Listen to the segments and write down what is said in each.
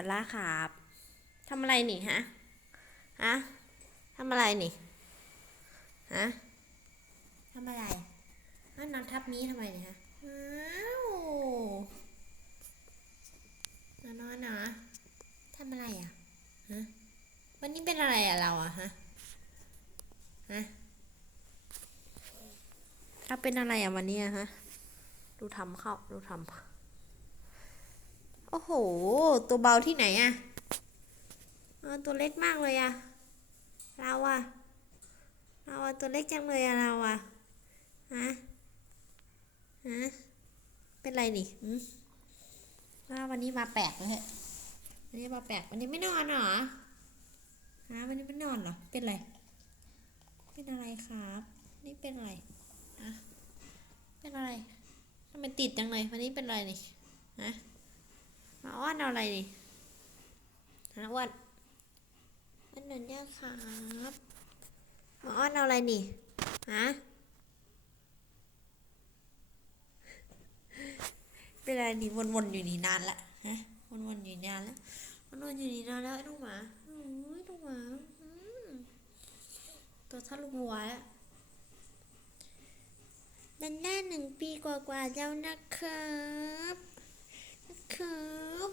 าร่าครับทำอะไรนี่ฮะ ฮะทำอะไรนี่ ฮะทำอะไรอ้าวนอนทับนี้ทำไมเนี่ยฮะอ้าวนอนนอนเหรอทำอะไรอะ ฮะ วันนี้เป็นอะไรอะเราอะฮะ ฮะเราเป็นอะไรอะวันนี้อะฮะ ดูทำเข้า ดูทำโอ้โห ตัวเบาที่ไหนอะเออตัวเล็กมากเลยอะเราอะเราอะตัวเล็กจังเลยอะเราอะฮะฮะเป็นไรนี่ว่าวันนี้มาแปลกเลยวันนี้มาแปลกวันนี้ไม่นอนหรอฮะวันนี้ไม่นอนหรอเป็นไร เป็นอะไรครับ นี่เป็นอะไรฮะเป็นอะไรทำไมติดจังเลยวันนี้เป็นอะไรนี่ฮะ เอาอะไรดิฮะอ้วนอ้นหนุนย่าครับมาอ้อนเอาอะไรนี่ฮะเป็นอะไรนี่วนๆอยู่นี่นานละฮะวนๆอยู่นานแล้ววนๆอยู่นี่นานแล้วไอ้ลูกหมาโอ้ยลูกหมาตัวเท่าลูกวัวแล้วดันด้าหนึ่งปีกว่าๆแล้วนะครับครับ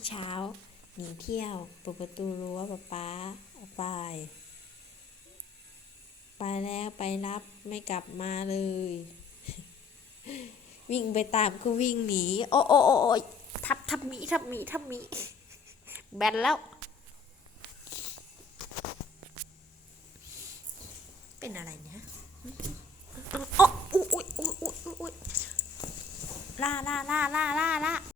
อเช้า หนีเที่ยวเปิดประตูรั้วป๊าป๊าเอาไป ไปแล้วไปรับไม่กลับมาเลย วิ่งไปตามก็วิ่งหนี โอ้โอ้โอ้โอทับทับมีทับมีทับมีแบนแล้ว เป็นอะไรเนี่ยอ๋ออุ้ยอุ้ยอุ้ยอุ้ยอุ้ยล่าล่าล่าล่าล่า